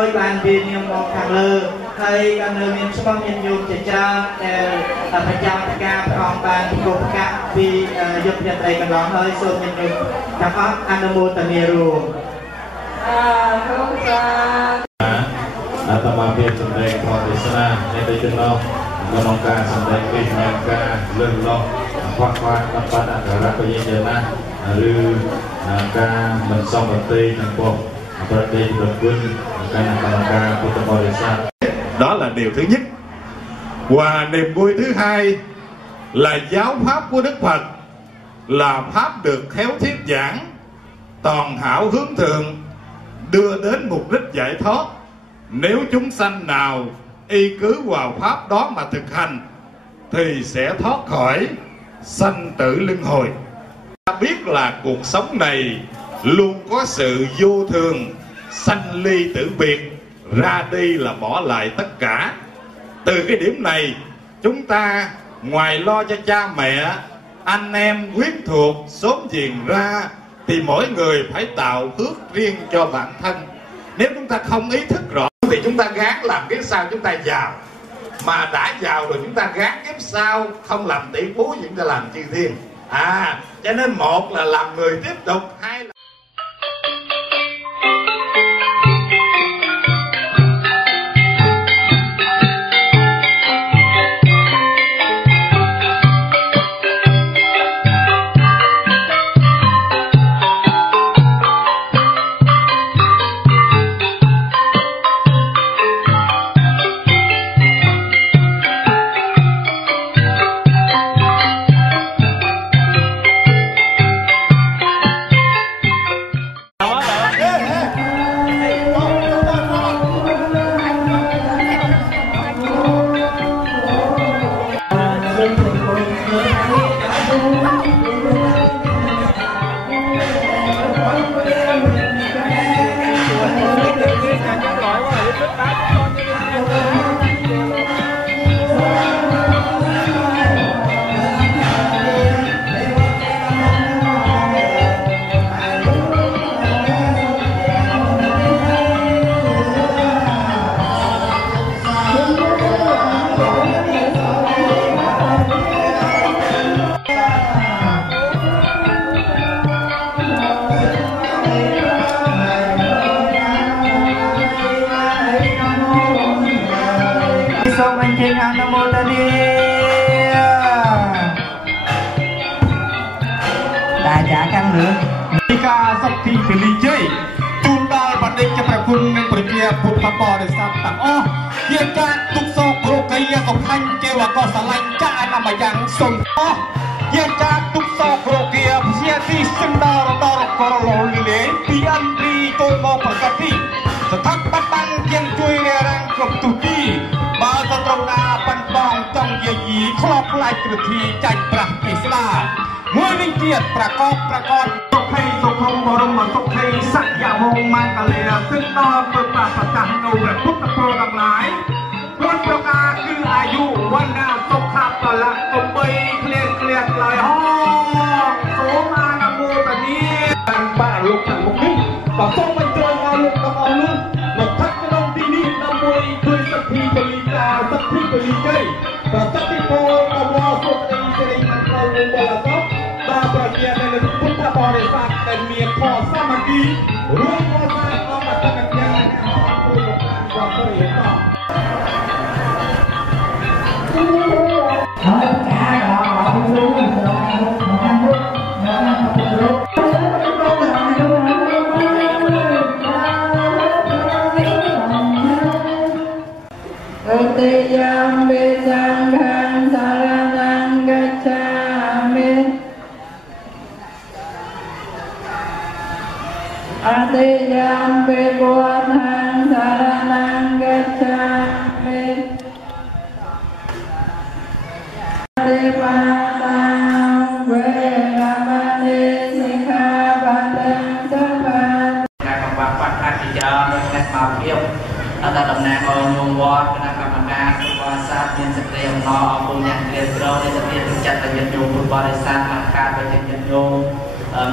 đôi bàn vì niềm mong hàng lơ hay càng lơ miền sông miền nhung chạy cha phải chào tất cả ông bàn cùng các vì giúp nhận đây càng lóng hơi sôi miền nhung các pháp Anamotamiruตมาเพียรสำเร็จพอติสนาในตัวจนกำลังการสำเร็จเป็นงานการเรื่องลองควักคว้ากับปัญหาการไปยังเจนะหรือการมันซ่อมบันตีทางพวกประเด็นระเบิดการกำลังการพุทธบริษัท đó là điều thứ nhất. Và niềm vui thứ hai là giáo pháp của Đức Phật là pháp được khéo thuyết giảng toàn hảo hướng thượng đưa đến mục đích giải thoát. Nếu chúng sanh nào y cứ vào pháp đó mà thực hành thì sẽ thoát khỏi sanh tử luân hồi. Ta biết là cuộc sống này luôn có sự vô thường, sanh ly tử biệt, ra đi là bỏ lại tất cả. Từ cái điểm này chúng ta ngoài lo cho cha mẹ, anh em, quyến thuộc, xóm giềng ra thì mỗi người phải tạo phước riêng cho bản thân. Nếu chúng ta không ý thức rõ thì chúng ta gán làm kiếp sau chúng ta giàu. Mà đã giàu rồi chúng ta gán kiếp sau không làm tỷ phú, chúng ta làm chư thiên. Cho nên một là làm người tiếp tục, hai là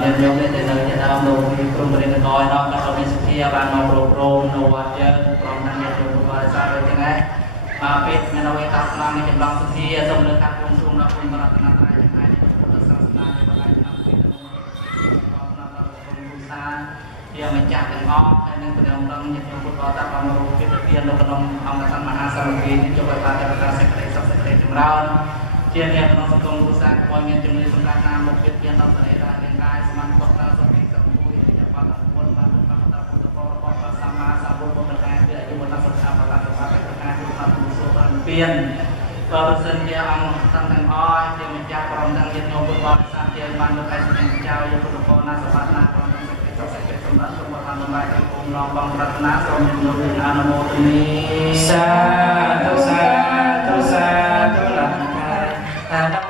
មានយកនេះទៅនៅជាដើមលោកពីក្រុមប្រេងកយដល់ក៏មានសុភាបានមកប្រព្រមនៅវត្តយើងក្រុមទាំងនេះចូលបរិស័ទដូចហ្នឹងហើយពេលមានអ្វីតាក់ស្លាមនេះចម្លងសុភាសូមលើកថាគុំសូមដល់គុំបរតនត្រ័យទាំងហើយពុទ្ធសាសនានៃបរិយាកាសពីក្នុងជាម្ចាស់ទាំងអស់ហើយនឹងព្រះអង្គញាតិញោមពុទ្ធបរិស័ទបានមកពីទៅទាននៅក្នុងអង្គសន្មហាសាមគ្គីនេះជួយឲ្យបានតែការសេចក្តីសុខសេចក្តីចម្រើនជាអ្នកក្នុងសង្គមគ្រួសារគួរមានជំនឿសម្រាប់ណាមកពីទានដល់សេរីរាយស្មានបុកដល់សុខភាពមួយជាបាត់អង្គបានបានតាមពុទ្ធពររបស់ព្រះសម្មាសម្ពុទ្ធប្រការគឺអាយុវណ្ណៈសុខភាពបរិបត្តិប្រការគឺតាមមុសុបានពៀនបើសិនជាអង្គទាំងអស់ជាម្ចាស់ព្រមទាំងញាតិញោមពុទ្ធបរិស័ទជាបានលោកឯកសង្ឃចៅយកពុទ្ធពរណាសម្បត្តិណាព្រមទាំងសេចក្តីសម្បត្តិសូមបានបំរើគុំឡងបងប្រាថ្នាសូមជំនុំអនុមោទនីសាធុសាធុសាធុលំការ